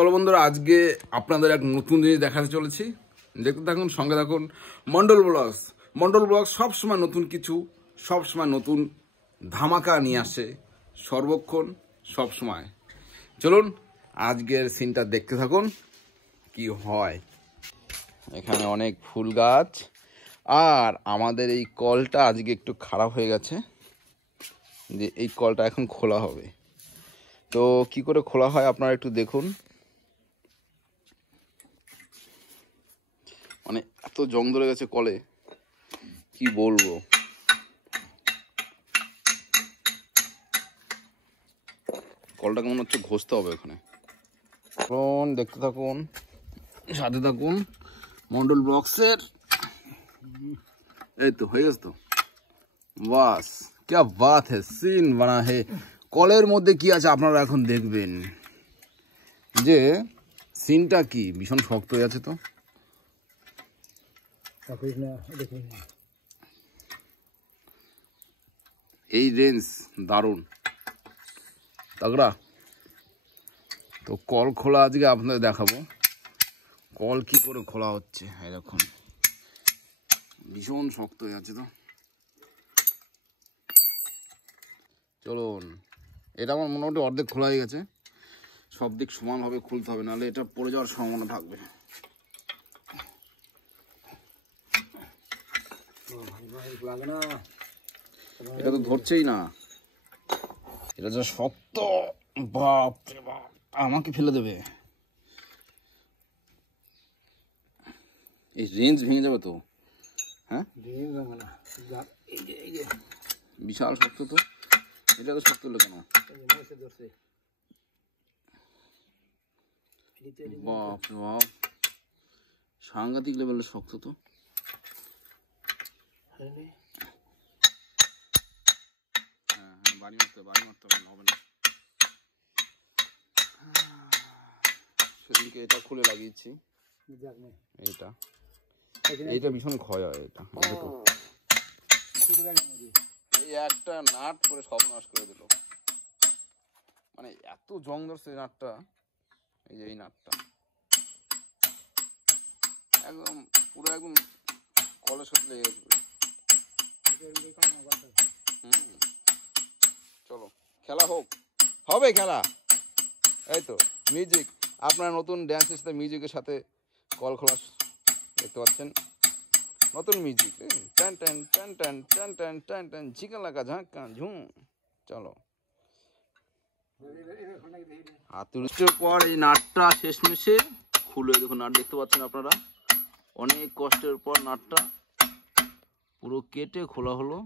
চলো বন্ধুরা, আজকে আপনাদের এক নতুন জিনিস দেখাতে চলেছি। দেখতে থাকুন, সঙ্গে থাকুন। মন্ডল ব্লগস। মন্ডল ব্লগস সবসময় নতুন কিছু, সবসময় নতুন ধামাকা নিয়ে আসে, সর্বক্ষণ সবসময়। চলুন আজকের সিনটা দেখতে থাকুন কি হয়। এখানে অনেক ফুল গাছ, আর আমাদের এই কলটা আজকে একটু খারাপ হয়ে গেছে, যে এই কলটা এখন খোলা হবে। তো কি করে খোলা হয় আপনারা একটু দেখুন। মানে এত জং ধরে গেছে কলে, কি বলবো। কলটাকে মনে হচ্ছে ঘষতে হবে ওখানে। দেখতে থাকুন, সাথে থাকুন মন্ডল ব্লগসের। এই তো হয়ে গেছে তো, বাস क्या बात है, সিন বানা হে। কলের মধ্যে কি আছে আপনারা এখন দেখবেন, যে সিনটা কি ভীষণ শক্ত হয়ে আছে। তো এই রেঞ্জ দারুণ তাগড়া। তো কল খোলা আজকে আপনাদের দেখাবো, কল কি করে খোলা হচ্ছে। এরকম ভীষণ শক্ত হয়ে আছে। তো চলুন, এটা আমার মোটামুটি অর্ধেক খোলা হয়ে গেছে। সব দিক সমানভাবে খুলতে হবে, নাহলে এটা পড়ে যাওয়ার সম্ভাবনা থাকবে। এটা তো ধরছেই না, এটা যা শক্ত, বাপ রে বাপ, আমাকে ফেলে দেবে। এই রেঞ্জ ভেঙে যাবে তো। হ্যাঁ, বিশাল শক্ত তো। এটা তো শক্ত হলো কেন? বাপ রে বাপ, সাংঘাতিক লেভেলের শক্ত তো। বাড়ি মারতে হবে না। সেদিনকে এটা খুলে লাগিয়েছি, এইটা ভীষণ ক্ষয় হয়। এটা এই একটা নাট করে সর্বনাশ করে দিল। মানে এত জং ধরছে নাটটা। এই যে এই নাটটা একদম পুরো একদম কলের সাথে লেগে গেছে। চলো খেলা হোক, হবে খেলা। এই তো মিউজিক, আপনার নতুন ড্যান্সের সাথে মিউজিকের সাথে কল খোলা দেখতে পাচ্ছেন। নতুন মিউজিক, টান টান টান টান টান টান টান টান ঝিকা লাগা ঝাঁকা ঝুম। চলো, হাতুড়ির পর এই নাটটা শেষমেশে খুলে দেখুন। নাট দেখতে পাচ্ছেন আপনারা, অনেক কষ্টের পর নাটটা পুরো কেটে খোলা হলো।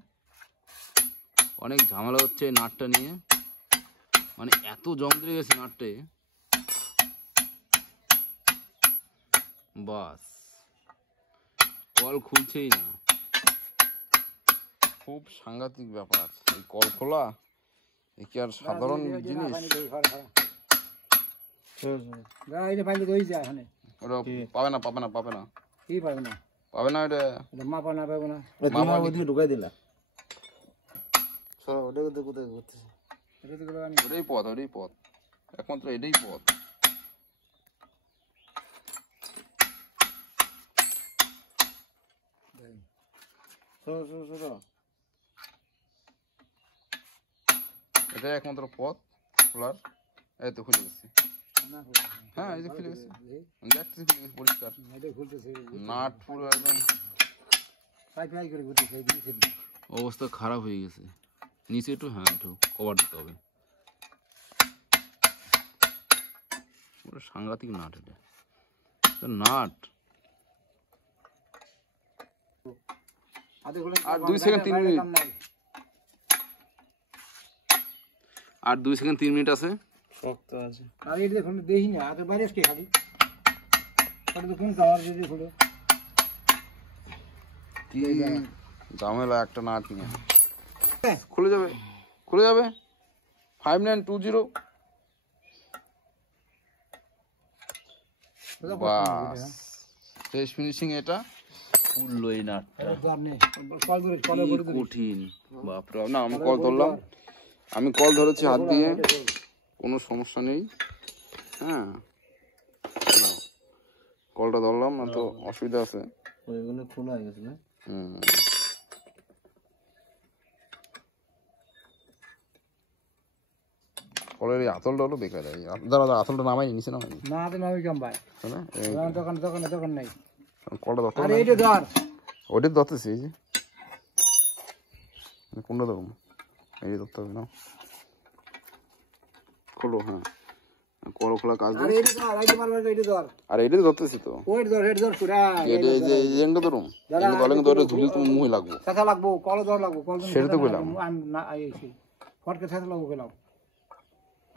অনেক ঝামেলা হচ্ছে এই নাটটা নিয়ে, মানে এত জং ধরে গেছে নাটটে। বাস কল খুলছেই না, খুব সাংঘাতিক ব্যাপার এই কল খোলা। এ কি আর সাধারণ জিনিস? পাবে না পাবে না পাবে না, কি পাবে না পাবে না, এটা মাপা না পাবে না। ঢুকাই দিলা ওটাই পথ, ওটাই পথ, একমাত্র এটাই পথ। এটাই একমাত্র পথ খোলার। এই তো খুলে গেছে। হ্যাঁ এই যে খুলে গেছে, দেখতেছি খুলে গেছে পরিষ্কার। নাট পুরো একদম অবস্থা খারাপ হয়ে গেছে। নিচে একটু, হ্যাঁ একটু কভার দিতে হবে। পুরো সাংঘাতিক নাট এটা, নাট। আর 2 সেকেন্ড 3 মিনিট, আর 2 সেকেন্ড 3 মিনিট আছে। শক্ত আছে। আর এই দেখুন দেখি না, আগে বাইরে কে খালি আর দেখুন কাভার দিয়ে খুলে কি ঝামেলা। একটা নাট নিয়ে খুলে যাবে, খুলে যাবে। 5920 বাস, শেষ ফিনিশিং। এটা খুললো এই নাটটা, কঠিন। বাপরে, না আমি কল ধরলাম, আমি কল ধরেছি হাত দিয়ে, কোনো সমস্যা নেই। হ্যাঁ কলটা ধরলাম না তো অসুবিধা আছে। ওইগুলো খোলা হয়ে গেছে না? কলের এই আতলটা হলো বেকার। দাদা আতলটা নামাই নিচে নামাই না তো নামি কাম ভাই দোকান দোকান দোকান নাই কলটা ধরতে আরে এইটা ধর ওটা ধরতেছি। এই যে কোনটা ধরুন, এই যে ধরতে হবে না, খোলো। হ্যাঁ কল খোলা কাজ আরে এইটা ধর এইটা মারবা এইটা ধর আর এটা ধরতেছি তো। ওই ধর এটা ধর পুরা এই যে এঙ্গা ধরুন, এঙ্গা ধরলে ধরে ঝুলি তো মুই লাগবো। কথা লাগবো কল ধর লাগবো কল সেটা তো কইলাম আমি না আইছি ফটকে থাকতে লাগবো গেলাম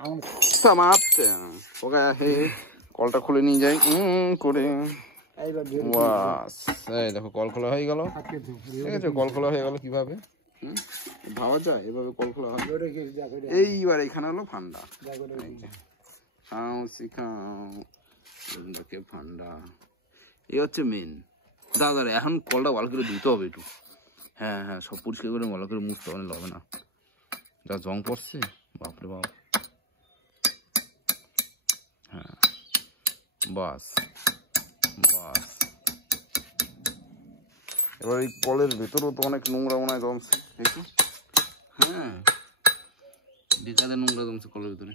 আমি সমাপ্তে ওকে। হে কলটা খুলে নিয়ে যাই করে। এইবার বাস এই দেখো কল খোলা হয়ে গেল। ঠিক আছে, কল খোলা হয়ে গেল কিভাবে ভাবা যায়, এভাবে কল খোলা হয়। এইবার এখানে হলো ফান্ডা। খাও শিখাও ফান্ডা, এই হচ্ছে মেন। দাদা এখন কলটা ভালো করে ধুতে হবে একটু। হ্যাঁ হ্যাঁ, সব পরিষ্কার করে ভালো করে মুছতে হবে না, যা জং পড়ছে বাপরে বাপ। হ্যাঁ বাস বাস। এবার এই কলের ভেতরেও তো অনেক নোংরা মনে হয় জমছে। দেখো হ্যাঁ, বেকারে নোংরা জমছে কলের ভিতরে।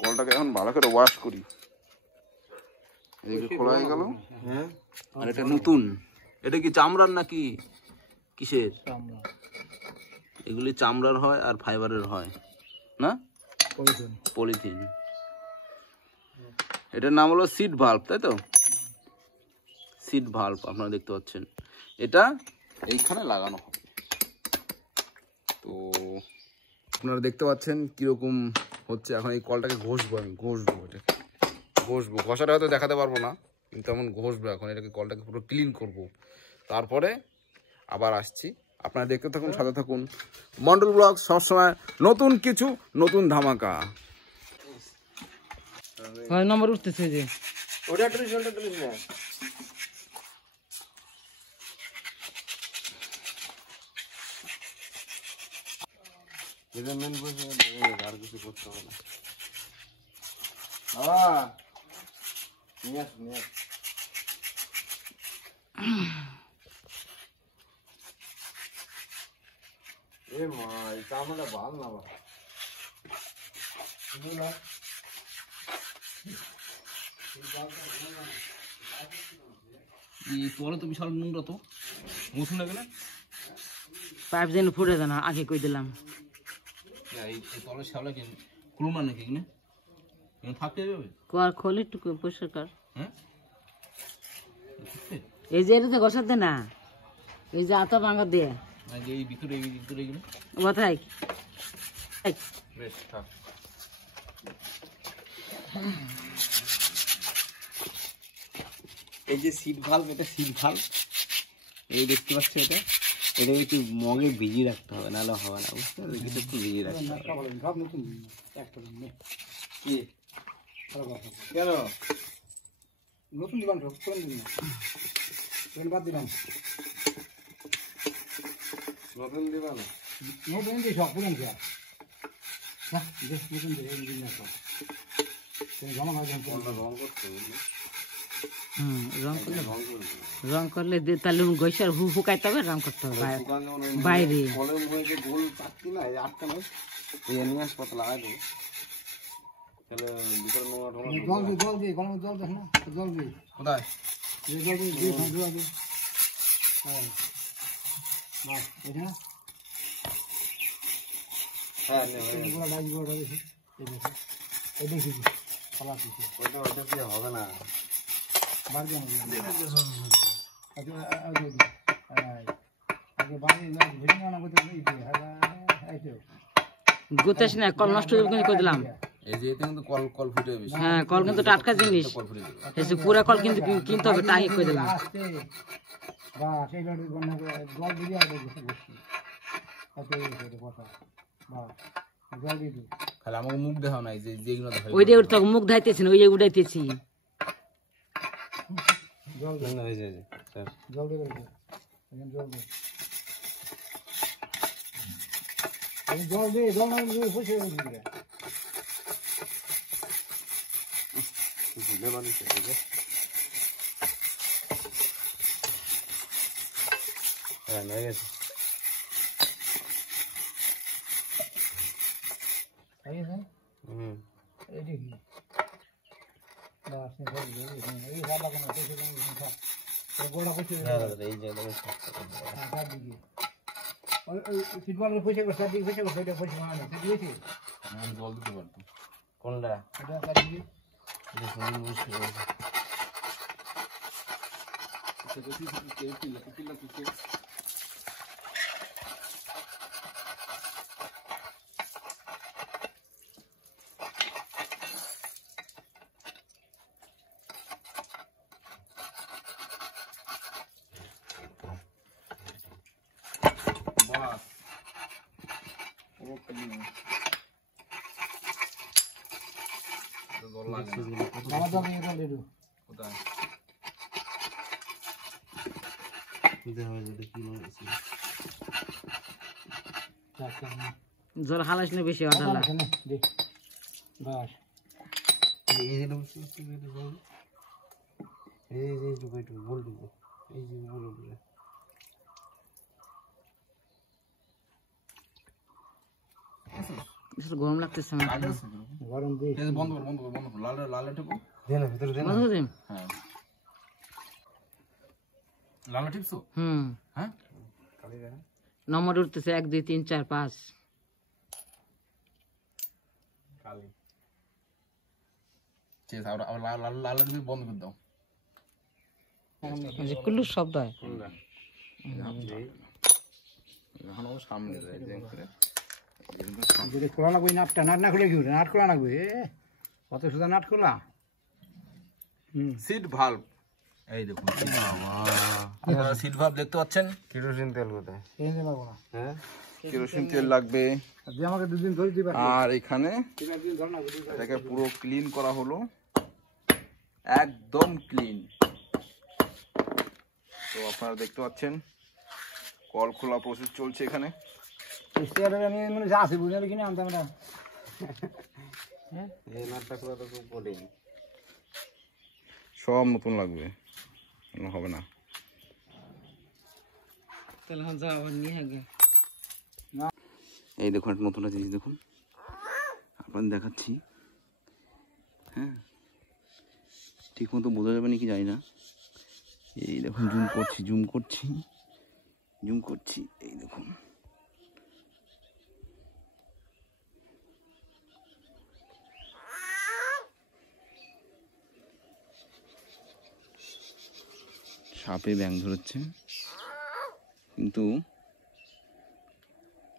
কলটাকে এখন ভালো করে ওয়াশ করি। এদিকে খোলা হয়ে গেল। আর এটা নতুন, এটা কি চামড়ার নাকি কিসের? এগুলি চামড়ার হয় আর ফাইবারের হয় না, পলিথিন। এটার নাম হলো সিট ভাল্ব, তাই তো? সিট ভাল্ব আপনারা দেখতে পাচ্ছেন, এটা এইখানে লাগানো হবে। তো আপনারা দেখতে পাচ্ছেন কিরকম হচ্ছে। এখন এই কলটাকে ঘষবো, আমি ঘষবো, এটাকে ঘষবো। ঘষাটা হয়তো দেখাতে পারবো না, কিন্তু এমন ঘষবো এখন এটাকে, কলটাকে পুরো ক্লিন করব। তারপরে আবার আসছি, আপনারা দেখতে থাকুন, সাথে থাকুন। মন্ডল ব্লগ সবসময় নতুন কিছু, নতুন ধামাকা। নম্বর উঠতেছে যে ওটা ট্রিস না এটা মেন বসে আর কিছু করতে হবে না। নিয়ে এ মা এটা আমরা ভালো না বা তোরা তো বিশাল নোংরা, তো মুছুন না গেলে পাইপ যেন ফুটে দেয় না, আগে কই দিলাম। এই তলে শ্যাওলা কি খুলুন না নাকি এখানে? এখানে থাকতে যাবে কর খোলি টুকু পরিষ্কার কর। হ্যাঁ এই যে এটা ঘষার দে না, এই যে আতা ভাঙা দে এই ভিতরে এগুলো কোথায় বেশ থাক। এই যে সিট ভাল্ব, এটা সিট ভাল্ব, এই দেখতে পাচ্ছ এটা, এটা একটু মগে ভিজিয়ে রাখতে হবে, নাহলে হবে না, বুঝতে পারলে? কিছু একটু ভিজিয়ে রাখতে হবে। কি কেন নতুন দিলাম, বাদ দিলাম, নতুন দিবা না, নতুন দিয়ে সব পুরান খেয়া নতুন জমা হয় রং করতে। রং করলে তাহলে গৈসার হুকাইতে হবে, রং করতে হবে বাইরে। গোল চাকতি না আটকা নয়, নিয়ে আসপত্র লাগাই দেবে, তাহলে ভিতরে জল দিয়ে গরম জল দেখ না, জল দিয়ে কোথায় জল দিয়ে হ্যাঁ হবে না। গুতাস না, কল নষ্ট করে দিলাম। হ্যাঁ কল কিন্তু টাটকা জিনিস, পুরা কল কিন্তু কিনতে হবে, টাই করে দিলাম। ওইটা উঠতে মুখ ধাইতেছি না, ওই উঠাইতেছি। জল দে জল দে জল না হ্যাঁ হয়ে গেছে হুম এই কি ফুটবলের পয়সা করছে পয়সা করছে এটা পয়সা মানে দিয়েছি জল দিতে পারতো কোনটা এটা কাজ দিয়ে জল হালাস না বেশি বাস গরম লাগতেছে গরম বন্ধ কর বন্ধ কর বন্ধ কর লাল লাল টিপো হ্যাঁ লাল টিপছো হ্যাঁ নম্বর উঠতেছে 1 2 3 4 5 কালি চেস আর লাল লাল লাল টিপে বন্ধ করে দাও যে কুল্লু শব্দ হয় এখন ও সামনে যায় করে যদি খোলা লাগবে নাটটা নাট না খুলে কি নাট খোলা লাগবে কত সুদা নাট খোলা সিট ভালভ এই দেখুন বাবা সিট ভালভ দেখতে পাচ্ছেন কেরোসিন তেল কোথায় কেরোসিন লাগবে না হ্যাঁ কেরোসিন তেল লাগবে আপনি আমাকে দুদিন ধরে দিবেন আর এখানে এটাকে পুরো ক্লিন করা হলো একদম ক্লিন তো আপনারা দেখতে পাচ্ছেন কল খোলা প্রসেস চলছে এখানে স্টিয়ারের আমি মানে যা আছে বুঝালে কিনা আনতাম না হ্যাঁ এই নাটটা খোলা তো খুব কঠিন সব নতুন লাগবে হবে না তাহলে হ্যাঁ যা আবার নিয়ে আগে এই দেখুন একটা নতুন জিনিস দেখুন আপনাদের দেখাচ্ছি হ্যাঁ ঠিক মতো বোঝা যাবে নাকি জানি না এই দেখুন জুম করছি এই দেখুন সাপে ব্যাঙ ধরেছে কিন্তু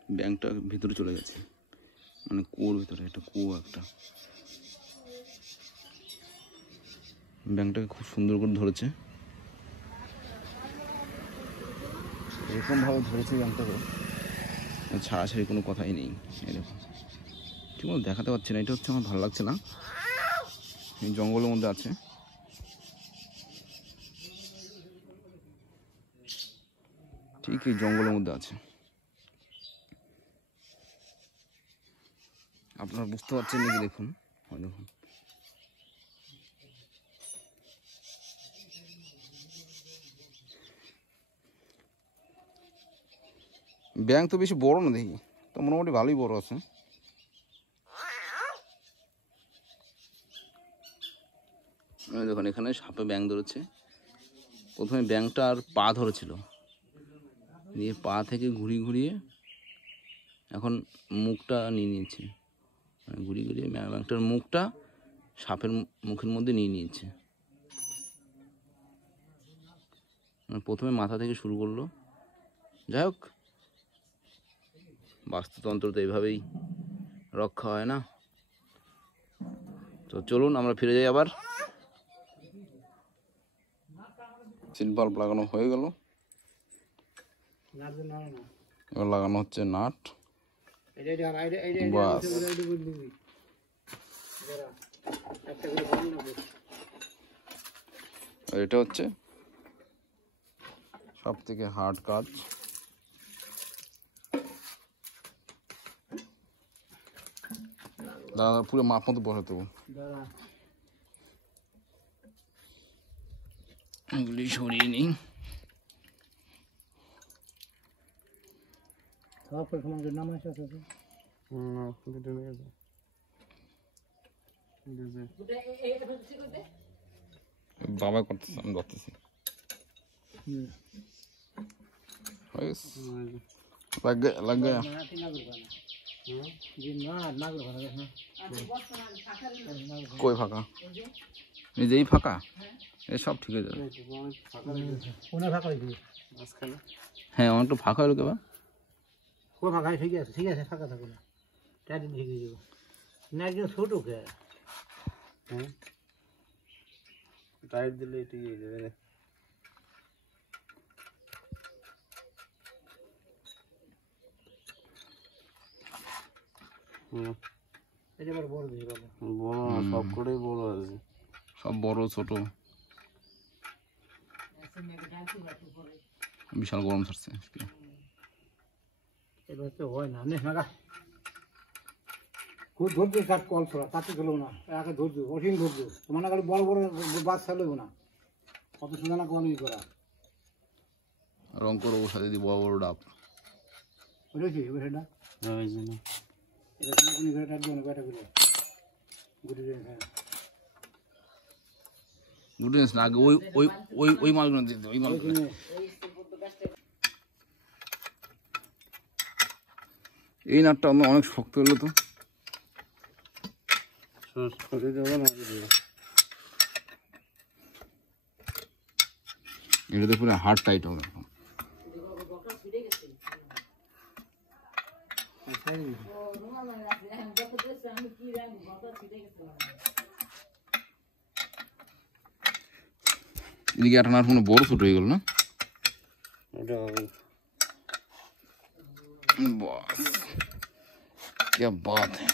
ব্যাঙটা ভিতরে চলে গেছে মানে কুয়োর ভিতরে একটা কুয়ো একটা ব্যাঙটাকে খুব সুন্দর করে ধরেছে এরকম ভাবে ধরেছে ব্যাঙটাকে ছাড়াছাড়ি কোনো কথাই নেই এরকম ঠিক মতো দেখাতে পারছি না এটা হচ্ছে আমার ভালো লাগছে না এই জঙ্গলের মধ্যে আছে ঠিক এই জঙ্গলের মধ্যে আছে আপনারা বুঝতে পারছেন নাকি দেখুন দেখুন ব্যাঙ তো বেশি বড় না দেখি তো মোটামুটি ভালোই বড় আছে দেখুন এখানে সাপে ব্যাঙ ধরেছে প্রথমে ব্যাঙটা আর পা ধরেছিল দিয়ে পা থেকে ঘুরিয়ে এখন মুখটা নিয়ে নিয়েছে মানে ঘুরিয়ে ব্যাঙটার মুখটা সাপের মুখের মধ্যে নিয়ে নিয়েছে প্রথমে মাথা থেকে শুরু করলো যাই হোক বাস্তুতন্ত্র তো এইভাবেই রক্ষা হয় না তো চলুন আমরা ফিরে যাই আবার সিট বাল্ব লাগানো হয়ে গেল এবার লাগানো হচ্ছে নাট বাস এটা হচ্ছে সব থেকে হার্ড কাজ দাদা পুরো মাপ মতো বসাতে দেবো এগুলি সরিয়ে নিই বাবা করতেছে, আমি ধরতেছি। लग गया कोई फाका নিজেই ফাঁকা এই সব ঠিক হয়ে যাবে হ্যাঁ অনেকটা ফাঁকা হলো কেবা কোন ফাঁকা ঠিক আছে ফাঁকা থাকবে না টাইট ঠিক হয়ে যাবে না একদম ছোট কে হ্যাঁ টাইট দিলে ঠিক হয়ে যাবে এটা বড় বেশি বড় সব করে বড় আছে সব বড় ছোট বিশাল গরম ছাড়ছে এটা তো হয় না নে নাগা খুব ধৈর্য কাট কল ছড়া কাটতে গেল না একে ধৈর্য কঠিন ধৈর্য তোমার নাগালে বড় বড় বাস চালবে না কত সুন্দর না কম করা রং করো ওর সাথে দিয়ে বড় বড় ডাব বুঝেছি এটা ওই জন্য এটা কোন ঘরেটা দিও না বেটা গুলো গুড়ি রে হ্যাঁ গুডনেস না ওই ওই ওই ওই মালগুলো দিয়ে ওই মালগুলো এই নাটটা অনেক শক্ত হলো তো সরে যাবে না এটাতে পুরো হার্ড টাইট হবে এদিকে আটানার কোনো বড় ছোট হয়ে গেল না बस क्या बात है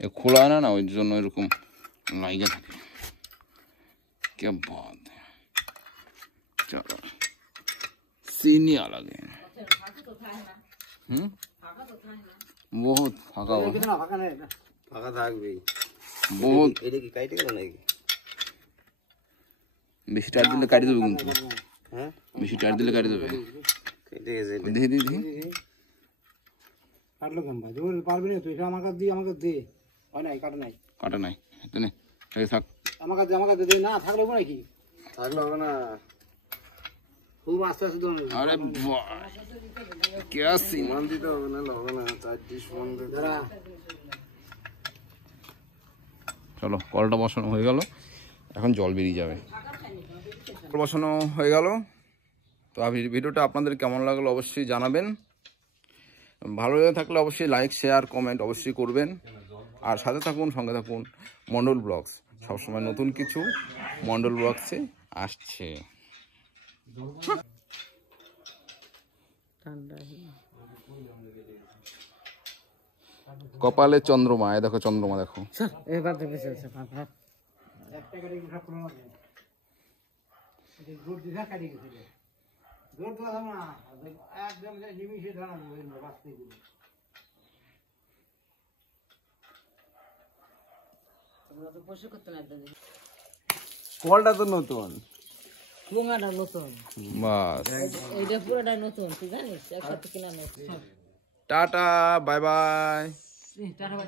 ये खुला है ना ওই জন্য এরকম লাগা থাকে क्या बात है चलो सीनी अलग है बहुत फाका हुआ कितना फाका नहीं फाका থাকবে बहुत এটা কি কাটে গেল নাকি বেশি টাইট দিলে কাটি দেবে কিন্তু হ্যাঁ বেশি টাইট দিলে কাটি দেবে কেটে গেছে দেখি দেখি কাটলো কেন ভাই জোর পারবি না তুই আমাকে দে হয় নাই কাটা নাই কাটা নাই এতে নে এই থাক আমাকে দে না থাকলে হবে নাকি থাকলে হবে না খুব আস্তে আস্তে দোনো আরে বাহ क्या सीन মান দিতে হবে না হবে না 40 মান দে দাঁড়া চলো কলটা বসানো হয়ে গেল এখন জল বেরিয়ে যাবে কল বসানো হয়ে গেল তো ভিডিওটা আপনাদের কেমন লাগলো অবশ্যই জানাবেন ভালো লেগে থাকলে অবশ্যই লাইক শেয়ার কমেন্ট অবশ্যই করবেন আর সাথে থাকুন সঙ্গে থাকুন মন্ডল ব্লগস সবসময় নতুন কিছু মন্ডল ব্লগসে আসছে কপালে চন্দ্রমা এই দেখো চন্দ্রমা দেখো এবার দেখে চলছে একটা গাড়ি সব পুরো না এই জোর দিশা কাটি গেছে জোর তো না একদম নিমিষে ধরা যাবে রাস্তায় গুলো তোমরা তো পয়সা করতে না দাদা কলটা তো নতুন পুঙ্গাটা নতুন বাস এইটা পুরোটা নতুন তুই জানিস একসাথে কিনা নতুন tata bye bye tata bye